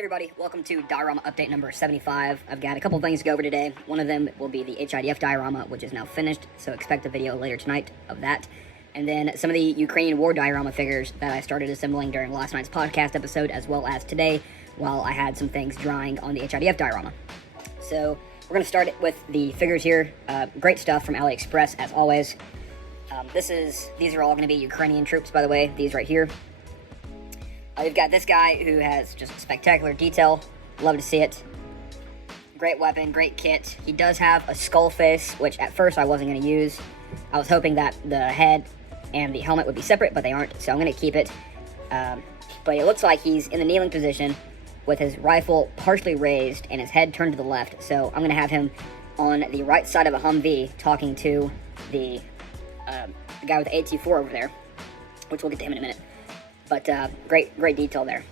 everybody, welcome to diorama update number 75. I've got a couple things to go over today. One of them will be the HIDF diorama, which is now finished, so expect a video later tonight of that. And then some of the Ukrainian war diorama figures that I started assembling during last night's podcast episode, as well as today, while I had some things drying on the HIDF diorama. So we're going to start it with the figures here. Great stuff from AliExpress, as always. These are all going to be Ukrainian troops, by the way, these right here. We've got this guy who has just spectacular detail. Love to see it. Great weapon, great kit. He does have a skull face, which at first I wasn't going to use. I was hoping that the head and the helmet would be separate, but they aren't, so I'm going to keep it. But it looks like he's in the kneeling position with his rifle partially raised and his head turned to the left. So I'm going to have him on the right side of a Humvee talking to the guy with the AT4 over there, which we'll get to him in a minute. But great detail there.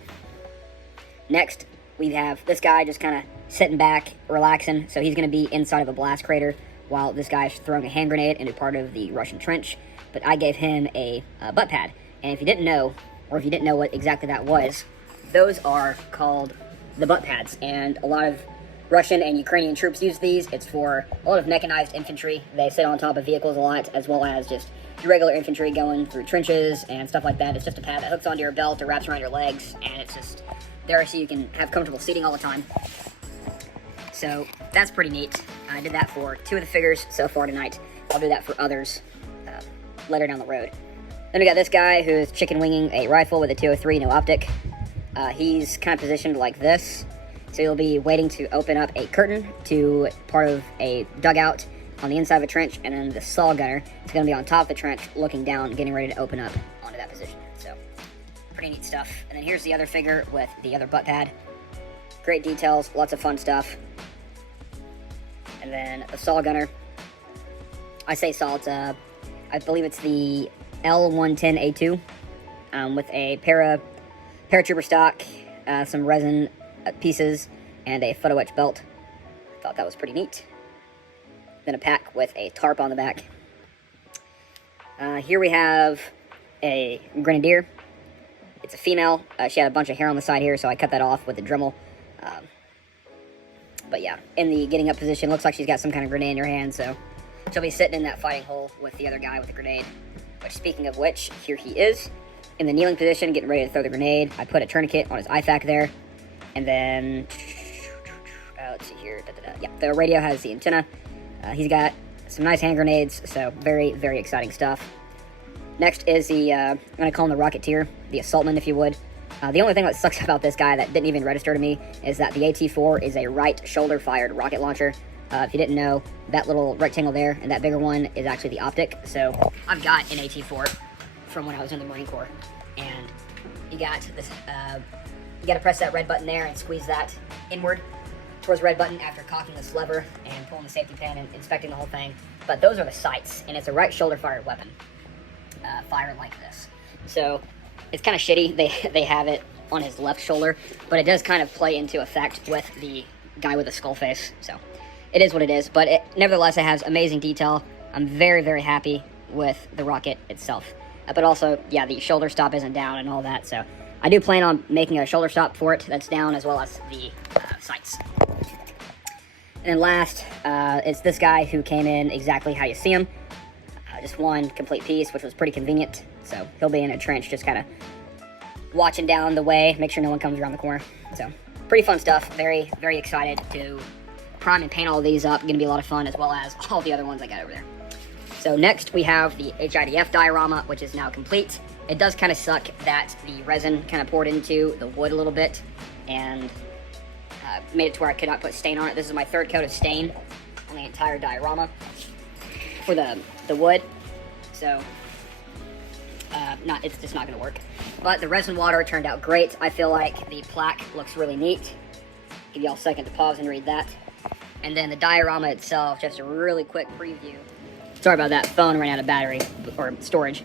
Next, we have this guy just kind of sitting back, relaxing. So he's going to be inside of a blast crater while this guy's throwing a hand grenade into part of the Russian trench. But I gave him a butt pad. And if you didn't know, or if you didn't know what exactly that was, those are called the butt pads. And a lot of Russian and Ukrainian troops use these. It's for a lot of mechanized infantry. They sit on top of vehicles a lot, as well as just regular infantry going through trenches and stuff like that. It's just a pad that hooks onto your belt or wraps around your legs, and it's just there so you can have comfortable seating all the time. So that's pretty neat. I did that for 2 of the figures so far tonight. I'll do that for others later down the road. Then we got this guy who's chicken winging a rifle with a 203 no optic. He's kind of positioned like this, so he'll be waiting to open up a curtain to part of a dugout on the inside of a trench, and then the saw gunner is going to be on top of the trench looking down, getting ready to open up onto that position. So pretty neat stuff. And then here's the other figure with the other butt pad. Great details, lots of fun stuff. And then the saw gunner. I say saw, it's I believe it's the L110A2 with a paratrooper stock, some resin pieces, and a photo etch belt. Thought that was pretty neat. Then a pack with a tarp on the back. Here we have a grenadier. It's a female. She had a bunch of hair on the side here, so I cut that off with a Dremel. But yeah, in the getting up position, looks like she's got some kind of grenade in her hand, so she'll be sitting in that fighting hole with the other guy with the grenade. Which, speaking of which, here he is in the kneeling position, getting ready to throw the grenade. I put a tourniquet on his IFAK there, and then let's see here. Yeah, the radio has the antenna. He's got some nice hand grenades, so very exciting stuff. Next is the, I'm going to call him the Rocketeer, the Assaultman, if you would. The only thing that sucks about this guy that didn't even register to me is that the AT4 is a right shoulder-fired rocket launcher. If you didn't know, that little rectangle there and that bigger one is actually the optic. So I've got an AT4 from when I was in the Marine Corps, and you got this. You got to press that red button there and squeeze that inward towards the red button after cocking this lever and pulling the safety pin and inspecting the whole thing. But those are the sights, and it's a right shoulder fired weapon, fired like this. So it's kind of shitty they have it on his left shoulder, but it does kind of play into effect with the guy with the skull face. So it is what it is, but nevertheless it has amazing detail. I'm very happy with the rocket itself. But also, yeah, the shoulder stop isn't down and all that, so I do plan on making a shoulder stop for it that's down, as well as the sights. And then last, it's this guy who came in exactly how you see him. Just one complete piece, which was pretty convenient. So he'll be in a trench just kind of watching down the way, make sure no one comes around the corner. So pretty fun stuff. Very excited to prime and paint all of these up. Going to be a lot of fun, as well as all the other ones I got over there. So next we have the HIDF diorama, which is now complete. It does kind of suck that the resin kind of poured into the wood a little bit and made it to where I could not put stain on it. This is my 3rd coat of stain on the entire diorama for the wood. So it's just not going to work. But the resin water turned out great. I feel like the plaque looks really neat. Give y'all a second to pause and read that. And then the diorama itself, just a really quick preview. Sorry about that, phone ran out of battery or storage.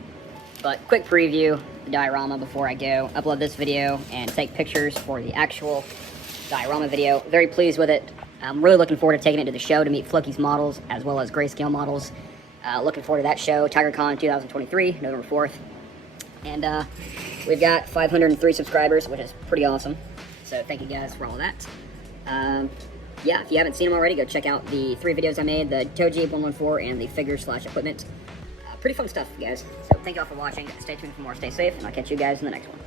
But quick preview, the diorama before I go upload this video and take pictures for the actual diorama video. Very pleased with it. I'm really looking forward to taking it to the show to meet Floki's models as well as grayscale models. Looking forward to that show, TigerCon 2023, November 4th. And we've got 503 subscribers, which is pretty awesome. So So thank you guys for all of that. Yeah, if you haven't seen them already, go check out the 3 videos I made, the Tow Jeep 114 and the figure/equipment. Pretty fun stuff, guys. So thank you all for watching. Stay tuned for more. Stay safe, and I'll catch you guys in the next one.